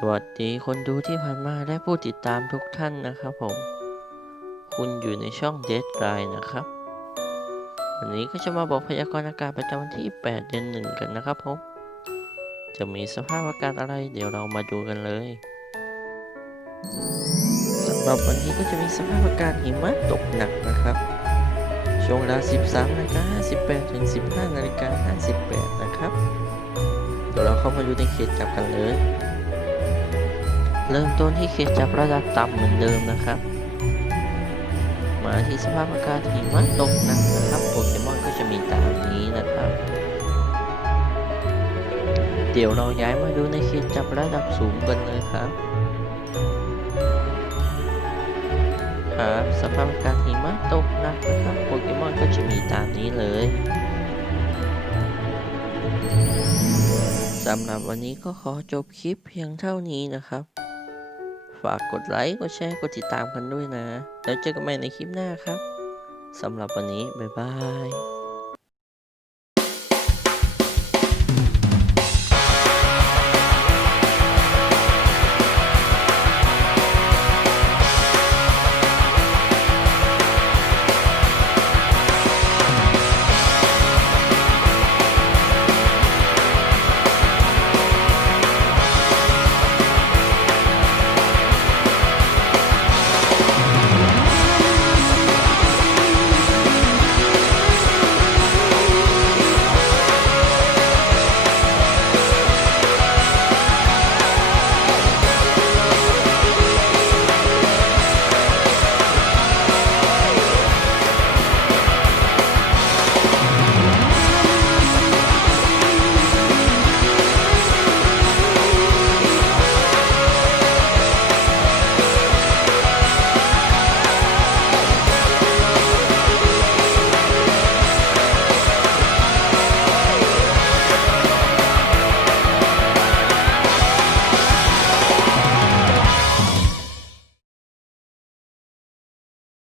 สวัสดีคนดูที่ผ่านมาและผู้ติดตามทุกท่านนะครับผม คุณอยู่ในช่อง Dead Line นะครับ วันนี้ก็จะมาบอกพยากรณ์อากาศประจำวันที่ 8 เดือนหนึ่งกันนะครับผม จะมีสภาพอากาศอะไร เดี๋ยวเรามาดูกันเลยสำหรับวันนี้ก็จะมีสภาพอากาศหิมะตกหนักนะครับ ช่วงเวลา 13นาฬิกา58ถึง 15นาฬิกา58 นะครับ เดี๋ยวเราเข้ามาดูในเขตจับกันเลย เริ่มต้นที่เขตจับระดับต่ำเหมือนเดิมนะครับ มาที่สภาพอากาศหิมะตกหนักนะครับโปเกมอนก็จะมีตามนี้นะครับ เดี๋ยวเราย้ายมาดูในเขตจับระดับสูงกันเลยครับครับสภาพอากาศหิมะตกหนักนะครับโปเกมอนก็จะมีตามนี้เลยสำหรับวันนี้ก็ขอจบคลิปเพียงเท่านี้นะครับ ฝากกดไลค์ กดแชร์ กดติดตามกันด้วยนะ แล้วเจอกันใหม่ในคลิปหน้าครับสำหรับวันนี้ บ๊ายบาย